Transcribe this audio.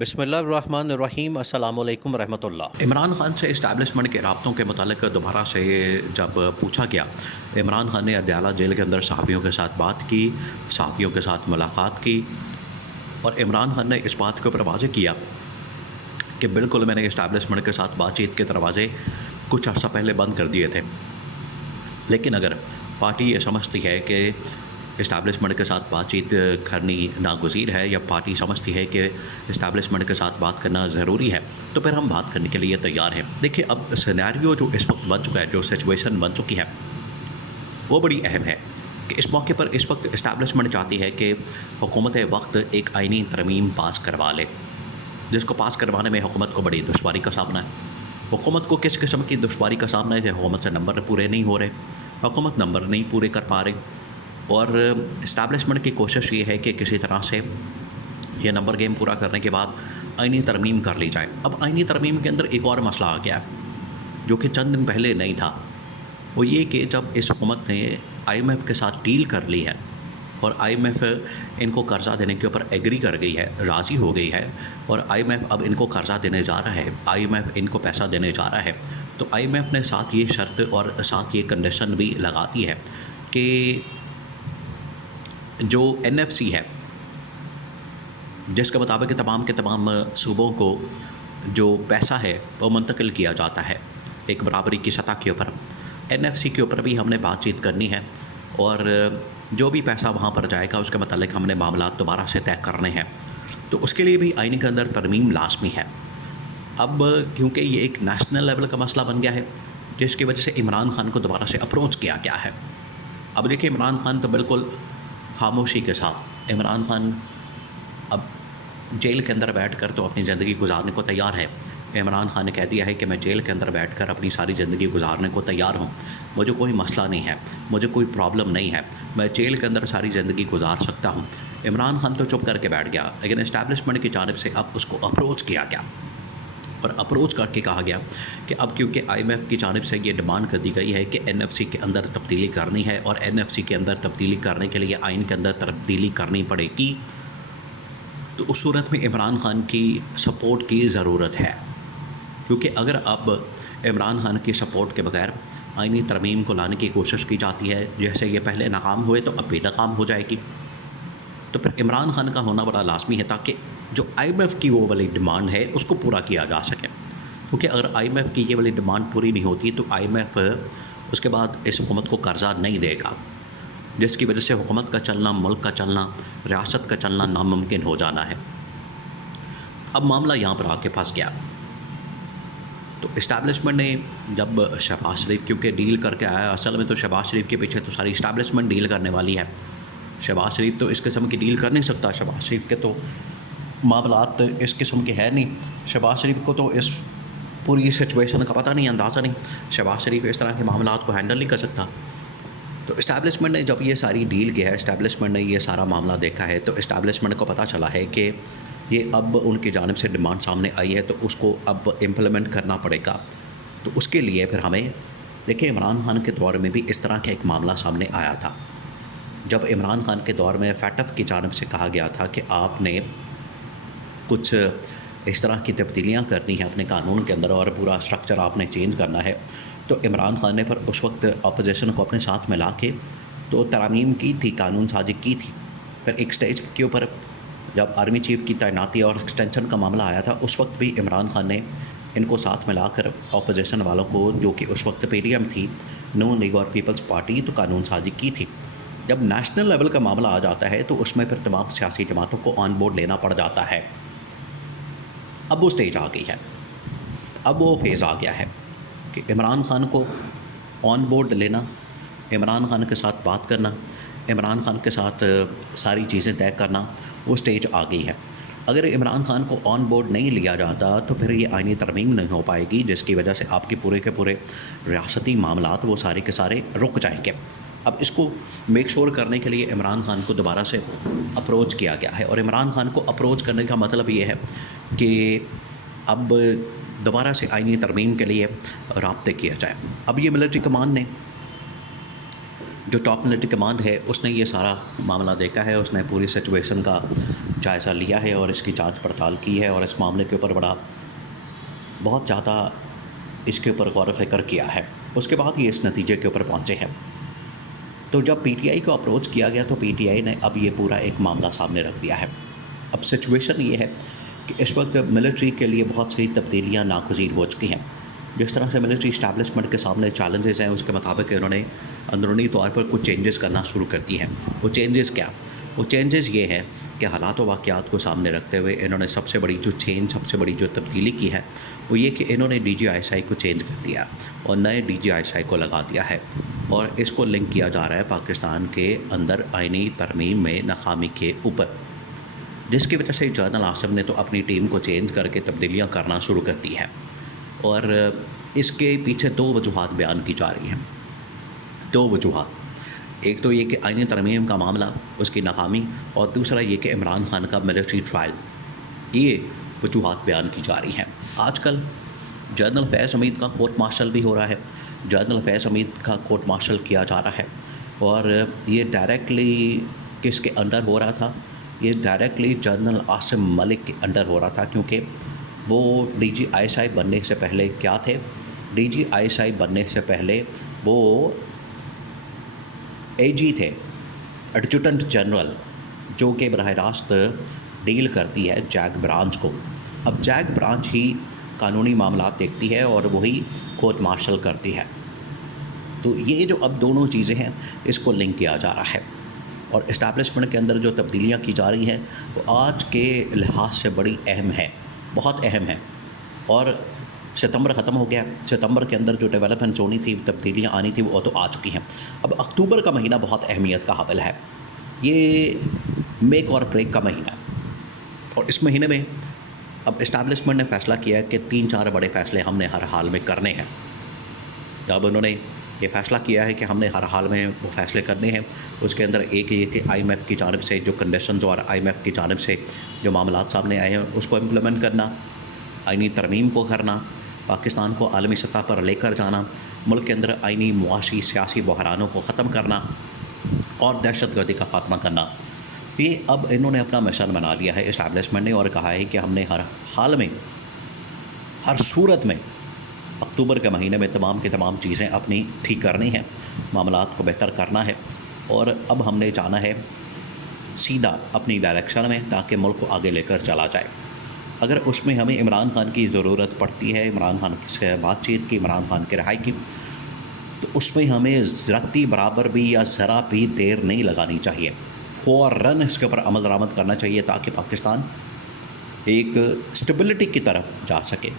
بسم اللہ الرحمن الرحیم، السلام علیکم ورحمۃ اللہ۔ عمران خان سے اسٹیبلشمنٹ کے رابطوں کے متعلق دوبارہ سے جب پوچھا گیا، عمران خان نے اڈیالہ جیل کے اندر صحافیوں کے ساتھ بات کی، صحافیوں کے ساتھ ملاقات کی، اور عمران خان نے اس بات کے اوپر واضح کیا کہ بالکل میں نے اسٹیبلشمنٹ کے ساتھ بات چیت کے دروازے کچھ عرصہ پہلے بند کر دیے تھے، لیکن اگر پارٹی یہ سمجھتی ہے کہ اسٹیبلشمنٹ کے ساتھ بات چیت کرنی ناگزیر ہے، یا پارٹی سمجھتی ہے کہ اسٹیبلشمنٹ کے ساتھ بات کرنا ضروری ہے، تو پھر ہم بات کرنے کے لیے تیار ہیں۔ دیکھیں، اب سینیریو جو اس وقت بن چکا ہے، جو سچویشن بن چکی ہے، وہ بڑی اہم ہے کہ اس موقع پر اس وقت اسٹیبلشمنٹ چاہتی ہے کہ حکومت وقت ایک آئینی ترمیم پاس کروا لے، جس کو پاس کروانے میں حکومت کو بڑی دشواری کا سامنا ہے۔ حکومت کو کس قسم کی دشواری کا سامنا ہے کہ حکومت سے نمبر پورے نہیں ہو رہے، حکومت نمبر نہیں پورے کر پا رہی، اور اسٹیبلشمنٹ کی کوشش یہ ہے کہ کسی طرح سے یہ نمبر گیم پورا کرنے کے بعد آئینی ترمیم کر لی جائے۔ اب آئینی ترمیم کے اندر ایک اور مسئلہ آ گیا ہے جو کہ چند دن پہلے نہیں تھا، وہ یہ کہ جب اس حکومت نے آئی ایم ایف کے ساتھ ڈیل کر لی ہے اور آئی ایم ایف ان کو قرضہ دینے کے اوپر ایگری کر گئی ہے، راضی ہو گئی ہے، اور آئی ایم ایف اب ان کو قرضہ دینے جا رہا ہے، آئی ایم ایف ان کو پیسہ دینے جا رہا ہے، تو آئی ایم ایف نے ساتھ یہ شرط اور ساتھ یہ کنڈیشن بھی لگاتی ہے کہ جو این ایف سی ہے، جس کے مطابق تمام کے تمام صوبوں کو جو پیسہ ہے وہ منتقل کیا جاتا ہے ایک برابری کی سطح کے اوپر، این ایف سی کے اوپر بھی ہم نے بات چیت کرنی ہے، اور جو بھی پیسہ وہاں پر جائے گا اس کے متعلق ہم نے معاملات دوبارہ سے طے کرنے ہیں، تو اس کے لیے بھی آئین کے اندر ترمیم لازمی ہے۔ اب کیونکہ یہ ایک نیشنل لیول کا مسئلہ بن گیا ہے، جس کی وجہ سے عمران خان کو دوبارہ سے اپروچ کیا گیا ہے۔ اب دیکھیں، عمران خان تو بالکل خاموشی کے ساتھ، عمران خان اب جیل کے اندر بیٹھ کر تو اپنی زندگی گزارنے کو تیار ہے۔ عمران خان نے کہہ دیا ہے کہ میں جیل کے اندر بیٹھ کر اپنی ساری زندگی گزارنے کو تیار ہوں، مجھے کوئی مسئلہ نہیں ہے، مجھے کوئی پرابلم نہیں ہے، میں جیل کے اندر ساری زندگی گزار سکتا ہوں۔ عمران خان تو چپ کر کے بیٹھ گیا، لیکن اسٹیبلشمنٹ کی جانب سے اب اس کو اپروچ کیا گیا، اور اپروچ کر کے کہا گیا کہ اب کیونکہ آئی ایم ایف کی جانب سے یہ ڈیمانڈ کر دی گئی ہے کہ این ایف سی کے اندر تبدیلی کرنی ہے، اور این ایف سی کے اندر تبدیلی کرنے کے لیے آئین کے اندر تبدیلی کرنی پڑے گی، تو اس صورت میں عمران خان کی سپورٹ کی ضرورت ہے، کیونکہ اگر اب عمران خان کی سپورٹ کے بغیر آئینی ترمیم کو لانے کی کوشش کی جاتی ہے، جیسے یہ پہلے ناکام ہوئے تو اب بھی ناکام ہو جائے گی، تو پھر عمران خان کا ہونا بڑا لازمی ہے تاکہ جو آئی ایم ایف کی وہ والی ڈیمانڈ ہے اس کو پورا کیا جا سکے، کیونکہ اگر آئی ایم ایف کی یہ والی ڈیمانڈ پوری نہیں ہوتی تو آئی ایم ایف اس کے بعد اس حکومت کو قرضہ نہیں دے گا، جس کی وجہ سے حکومت کا چلنا، ملک کا چلنا، ریاست کا چلنا ناممکن ہو جانا ہے۔ اب معاملہ یہاں پر آ کے پھنس گیا، تو اسٹیبلشمنٹ نے جب شہباز شریف کیونکہ ڈیل کر کے آیا، اصل میں تو شہباز شریف کے پیچھے تو ساری اسٹیبلشمنٹ ڈیل کرنے والی ہے، شہباز شریف تو اس قسم کی ڈیل کر نہیں سکتا، شہباز شریف کے تو معاملات اس قسم کے ہے نہیں، شہباز شریف کو تو اس پوری سچویشن کا پتہ نہیں، اندازہ نہیں، شہباز شریف اس طرح کے معاملات کو ہینڈل نہیں کر سکتا۔ تو اسٹیبلشمنٹ نے جب یہ ساری ڈیل کی ہے، اسٹیبلشمنٹ نے یہ سارا معاملہ دیکھا ہے، تو اسٹیبلشمنٹ کو پتہ چلا ہے کہ یہ اب ان کی جانب سے ڈیمانڈ سامنے آئی ہے، تو اس کو اب امپلیمنٹ کرنا پڑے گا، تو اس کے لیے پھر ہمیں دیکھیں، عمران خان کے دور میں بھی اس طرح کا ایک معاملہ سامنے آیا تھا، جب عمران خان کے دور میں فیٹف کی جانب سے کہا گیا تھا کہ آپ نے کچھ اس طرح کی تبدیلیاں کرنی ہیں اپنے قانون کے اندر، اور پورا اسٹرکچر آپ نے چینج کرنا ہے، تو عمران خان نے پھر اس وقت اپوزیشن کو اپنے ساتھ ملا کے تو ترامیم کی تھی، قانون سازی کی تھی۔ پھر ایک سٹیج کے اوپر جب آرمی چیف کی تعیناتی اور ایکسٹینشن کا معاملہ آیا تھا، اس وقت بھی عمران خان نے ان کو ساتھ ملا کر اپوزیشن والوں کو، جو کہ اس وقت پی ڈی ایم تھی، نون لیگ اور پیپلز پارٹی، تو قانون سازی کی تھی۔ جب نیشنل لیول کا معاملہ آ جاتا ہے تو اس میں پھر تمام سیاسی جماعتوں کو آن بورڈ لینا پڑ جاتا ہے۔ اب وہ سٹیج آ گئی ہے، اب وہ فیز آ گیا ہے کہ عمران خان کو آن بورڈ لینا، عمران خان کے ساتھ بات کرنا، عمران خان کے ساتھ ساری چیزیں طے کرنا، وہ سٹیج آ گئی ہے۔ اگر عمران خان کو آن بورڈ نہیں لیا جاتا تو پھر یہ آئینی ترمیم نہیں ہو پائے گی، جس کی وجہ سے آپ کے پورے کے پورے ریاستی معاملات وہ سارے کے سارے رک جائیں گے۔ اب اس کو میک شور کرنے کے لیے عمران خان کو دوبارہ سے اپروچ کیا گیا ہے، اور عمران خان کو اپروچ کرنے کا مطلب یہ ہے کہ اب دوبارہ سے آئینی ترمیم کے لیے رابطے کیا جائے۔ اب یہ ملٹری کمان نے جو ٹاپ ملٹری کمانڈ ہے اس نے یہ سارا معاملہ دیکھا ہے، اس نے پوری سچویشن کا جائزہ لیا ہے اور اس کی جانچ پڑتال کی ہے اور اس معاملے کے اوپر بہت زیادہ اس کے اوپر غور و فکر کیا ہے. اس کے بعد یہ اس نتیجے کے اوپر پہنچے ہیں. تو جب پی ٹی آئی کو اپروچ کیا گیا تو پی ٹی آئی نے اب یہ پورا ایک معاملہ سامنے رکھ دیا ہے. اب سچویشن یہ ہے کہ اس وقت ملٹری کے لیے بہت سی تبدیلیاں ناگزیر ہو چکی ہیں. جس طرح سے ملٹری اسٹیبلشمنٹ کے سامنے چیلنجز ہیں، اس کے مطابق انہوں نے اندرونی طور پر کچھ چینجز کرنا شروع کر دی ہیں. وہ چینجز کیا؟ وہ چینجز یہ ہے کہ حالات و واقعات کو سامنے رکھتے ہوئے انہوں نے سب سے بڑی جو تبدیلی کی ہے وہ یہ کہ انہوں نے D G I S I کو چینج کر دیا اور نئے D G I S I کو لگا دیا ہے، اور اس کو لنک کیا جا رہا ہے پاکستان کے اندر آئینی ترمیم میں ناکامی کے اوپر، جس کی وجہ سے جنرل عاصم نے تو اپنی ٹیم کو چینج کر کے تبدیلیاں کرنا شروع کر دی ہیں. اور اس کے پیچھے 2 وجوہات بیان کی جا رہی ہیں. 2 وجوہات، ایک تو یہ کہ آئینی ترمیم کا معاملہ، اس کی ناکامی، اور دوسرا یہ کہ عمران خان کا ملٹری ٹرائل. یہ وجوہات بیان کی جا رہی ہیں. آج کل جنرل فیض حمید کا کورٹ مارشل بھی ہو رہا ہے. جنرل فیض حمید کا کورٹ مارشل کیا جا رہا ہے، اور یہ ڈائریکٹلی کس کے انڈر ہو رہا تھا؟ یہ ڈائریکٹلی جنرل عاصم ملک کے انڈر ہو رہا تھا، کیونکہ وہ D G I S I بننے سے پہلے کیا تھے؟ D G I S I بننے سے پہلے وہ اے جی تھے، ایڈجوٹنٹ جنرل، جو کہ براہ راست ڈیل کرتی ہے جیک برانچ کو. اب جیک برانچ ہی قانونی معاملات دیکھتی ہے اور وہی کورٹ مارشل کرتی ہے. تو یہ جو اب دونوں چیزیں ہیں اس کو لنک کیا جا رہا ہے، اور اسٹیبلشمنٹ کے اندر جو تبدیلیاں کی جا رہی ہیں وہ آج کے لحاظ سے بڑی اہم ہے، بہت اہم ہے. اور ستمبر ختم ہو گیا، ستمبر کے اندر جو ڈیولپمنٹ ہونی تھی، تبدیلیاں آنی تھی، وہ تو آ چکی ہیں. اب اکتوبر کا مہینہ بہت اہمیت کا حامل ہے. یہ میک اور بریک کا مہینہ ہے، اور اس مہینے میں اب اسٹیبلشمنٹ نے فیصلہ کیا ہے کہ 3-4 بڑے فیصلے ہم نے ہر حال میں کرنے ہیں. اب انہوں نے یہ فیصلہ کیا ہے کہ ہم نے ہر حال میں وہ فیصلے کرنے ہیں. اس کے اندر ایک یہ کہ آئی ایم ایف کی جانب سے جو کنڈیشنز اور آئی ایم ایف کی جانب سے جو معاملات سامنے آئے ہیں اس کو امپلیمنٹ کرنا، آئینی ترمیم کو کرنا، پاکستان کو عالمی سطح پر لے کر جانا، ملک کے اندر آئینی، معاشی، سیاسی بحرانوں کو ختم کرنا اور دہشت گردی کا خاتمہ کرنا. یہ اب انہوں نے اپنا مشن بنا لیا ہے اسٹیبلشمنٹ نے، اور کہا ہے کہ ہم نے ہر حال میں، ہر صورت میں اکتوبر کے مہینے میں تمام کی تمام چیزیں اپنی ٹھیک کرنی ہیں، معاملات کو بہتر کرنا ہے، اور اب ہم نے جانا ہے سیدھا اپنی ڈائریکشن میں تاکہ ملک کو آگے لے کر چلا جائے. اگر اس میں ہمیں عمران خان کی ضرورت پڑتی ہے، عمران خان سے بات چیت کی، عمران خان کی رہائی کی، تو اس میں ہمیں ذرتی برابر بھی یا ذرا بھی دیر نہیں لگانی چاہیے. فوراً اس کے اوپر عمل درآمد کرنا چاہیے تاکہ پاکستان ایک اسٹیبلٹی کی طرف جا سکے.